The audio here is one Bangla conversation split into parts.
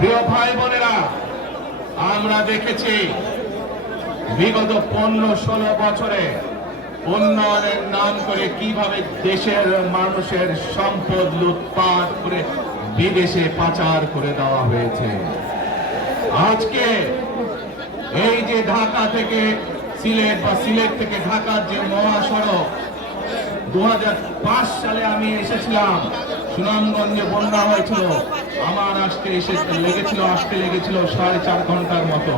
প্রিয় ভাই বোনেরা, আমরা দেখেছি বিগত পনেরো ষোলো বছরে উন্নয়নের নাম করে কীভাবে দেশের মানুষের সম্পদ লুটপাট করে বিদেশে পাচার করে দেওয়া হয়েছে। আজকে এই যে ঢাকা থেকে সিলেট বা সিলেট থেকে ঢাকার যে মহাসড়ক দু হাজার পাঁচ সালে আমি এসেছিলাম। সুনামগঞ্জে বন্যা হয়েছিল। আমার আসতে এসে লেগেছিল আসতে লেগেছিল সাড়ে চার ঘণ্টার মতো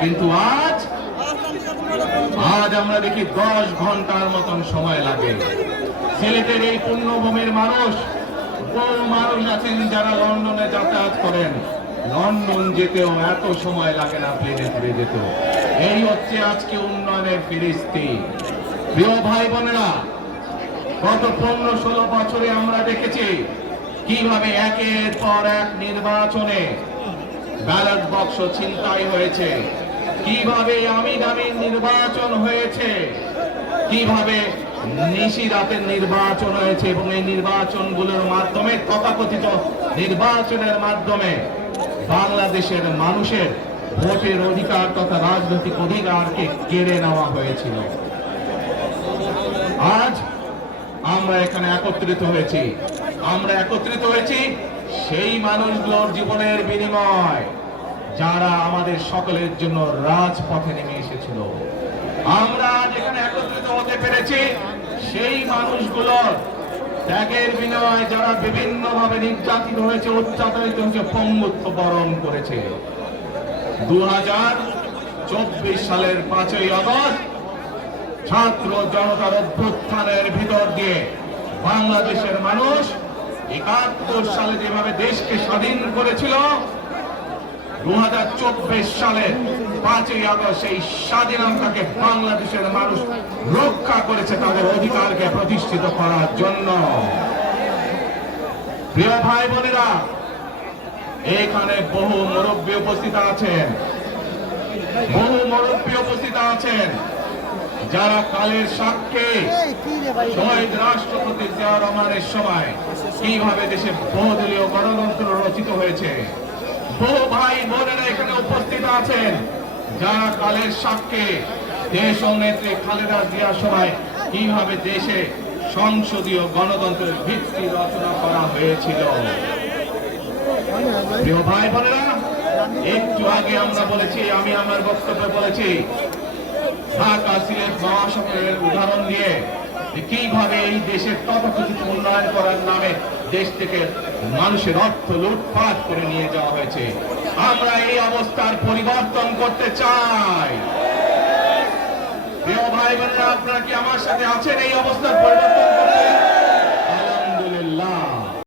কিন্তু আজ আজ আমরা দেখি দশ ঘণ্টার মতন সময় লাগে। সিলেটের এই পুণ্যভূমির মানুষ, বহু মানুষ আছেন যারা লন্ডনে যাতায়াত করেন। লন্ডন যেতেও এত সময় লাগে না প্লেনে ফিরে যেত। এই হচ্ছে আজকে উন্নয়নের ফিরিস্তি। প্রিয় ভাই বোনেরা গত পনেরো ষোলো বছরে আমরা দেখেছি কীভাবে একের পর এক নির্বাচনে ব্যালট বাক্স ছিনতাই হয়েছে। কীভাবে আমি দামি নির্বাচন হয়েছে। কীভাবে নিশি রাতের নির্বাচন হয়েছে এবং এই নির্বাচনগুলোর মাধ্যমে তথাকথিত নির্বাচনের মাধ্যমে বাংলাদেশের মানুষের ভোটের অধিকার তথা রাজনৈতিক অধিকারকে কেড়ে নেওয়া হয়েছিল। আজ আমরা এখানে একত্রিত হয়েছি। আমরা একত্রিত হয়েছি সেই মানুষগুলোর জীবনের বিনিময়, যারা আমাদের সকলের জন্য রাজপথে নেমে এসেছিল। আমরা এখানে একত্রিত হতে পেরেছি, সেই মানুষগুলোর ত্যাগের বিনিময়ে যারা বিভিন্ন ভাবে নির্যাতিত হয়েছে অত্যাচারিত হয়েছে পঙ্গুত্ব বরণ করেছে। দু হাজার চব্বিশ সালের পাঁচই আগস্ট ছাত্র জনতার অভ্যুত্থানের ভিতর দিয়ে বাংলাদেশের মানুষ একাত্তর সালে যেভাবে দেশকে স্বাধীন করেছিল দু সালে পাঁচই আগস্ট এই স্বাধীনতাকে বাংলাদেশের মানুষ রক্ষা করেছে তাদের অধিকারকে প্রতিষ্ঠিত করার জন্য। প্রিয় ভাই বোনেরা, এখানে বহু মুরব্বী উপস্থিত আছেন। বহু মুরব্বী উপস্থিত আছেন। যারা কালের সাক্ষী শহীদ রাষ্ট্রপতি জিয়া রহমানের সময় কীভাবে দেশে বহুদলীয় গণতন্ত্র রচিত হয়েছে? বহু ভাই বোনেরা এখানে উপস্থিত আছেন। যারা কালের সাক্ষী দেশ ও নেত্রী খালেদা জিয়ার সময় কীভাবে দেশে সংসদীয় গণতন্ত্রের ভিত্তি রচনা করা হয়েছিল? প্রিয় ভাই বোনেরা একটু আগে আমরা বলেছি আমি আমার বক্তব্যে বলেছি উদাহরণ দিয়ে। কীভাবে এই দেশের তথাকথিত উন্নয়ন করার নামে দেশ থেকে মানুষের অর্থ লুটপাট করে নিয়ে যাওয়া হয়েছে। আমরা এই অবস্থার পরিবর্তন করতে চাই। প্রিয় ভাই বোনেরা আপনারা কি আমার সাথে আছেন? এই অবস্থার পরিবর্তন